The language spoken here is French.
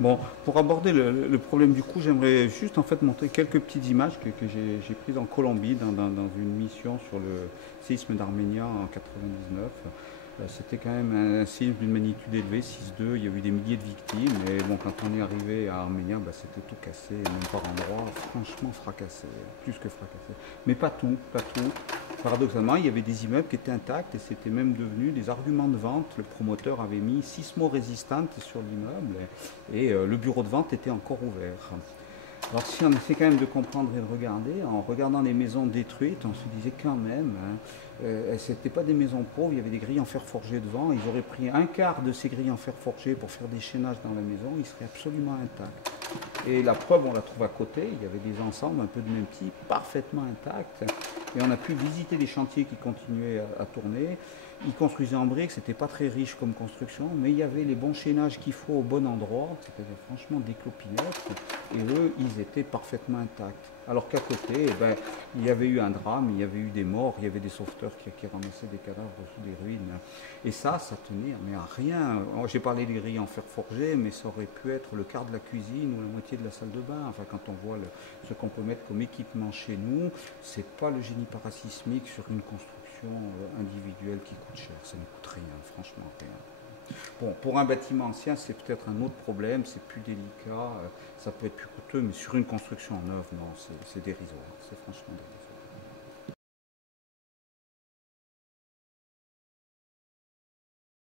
Bon, pour aborder le problème du coût, j'aimerais juste en fait montrer quelques petites images que j'ai prises en Colombie dans une mission sur le séisme d'Arménia en 99. C'était quand même un séisme d'une magnitude élevée, 6,2. Il y a eu des milliers de victimes. Et bon, quand on est arrivé à Arménia, bah, c'était tout cassé, même par endroits, franchement fracassé, plus que fracassé. Mais pas tout, pas tout. Paradoxalement, il y avait des immeubles qui étaient intacts et c'était même devenu des arguments de vente. Le promoteur avait mis sismo-résistantes sur l'immeuble et le bureau de vente était encore ouvert. Alors si on essaie quand même de comprendre et de regarder, en regardant les maisons détruites, on se disait quand même, hein, c'était pas des maisons pauvres, il y avait des grilles en fer forgé devant, ils auraient pris un quart de ces grilles en fer forgé pour faire des chaînages dans la maison, ils seraient absolument intacts. Et la preuve, on la trouve à côté, il y avait des ensembles un peu de même type, parfaitement intacts, et on a pu visiter les chantiers qui continuaient à tourner. Ils construisaient en briques, c'était pas très riche comme construction, mais il y avait les bons chaînages qu'il faut au bon endroit, c'est-à-dire franchement des clopinettes, et eux, ils étaient parfaitement intacts. Alors qu'à côté, eh ben, il y avait eu un drame, il y avait eu des morts, il y avait des sauveteurs qui ramassaient des cadavres sous des ruines. Et ça tenait mais à rien. J'ai parlé des grilles en fer forgé, mais ça aurait pu être le quart de la cuisine ou la moitié de la salle de bain. Enfin, quand on voit ce qu'on peut mettre comme équipement chez nous, c'est pas le génie parasismique sur une construction individuelle qui coûte cher. Ça ne coûte rien, franchement rien. Bon, pour un bâtiment ancien, c'est peut-être un autre problème, c'est plus délicat, ça peut être plus coûteux, mais sur une construction en neuve, non, c'est dérisoire, c'est franchement dérisoire.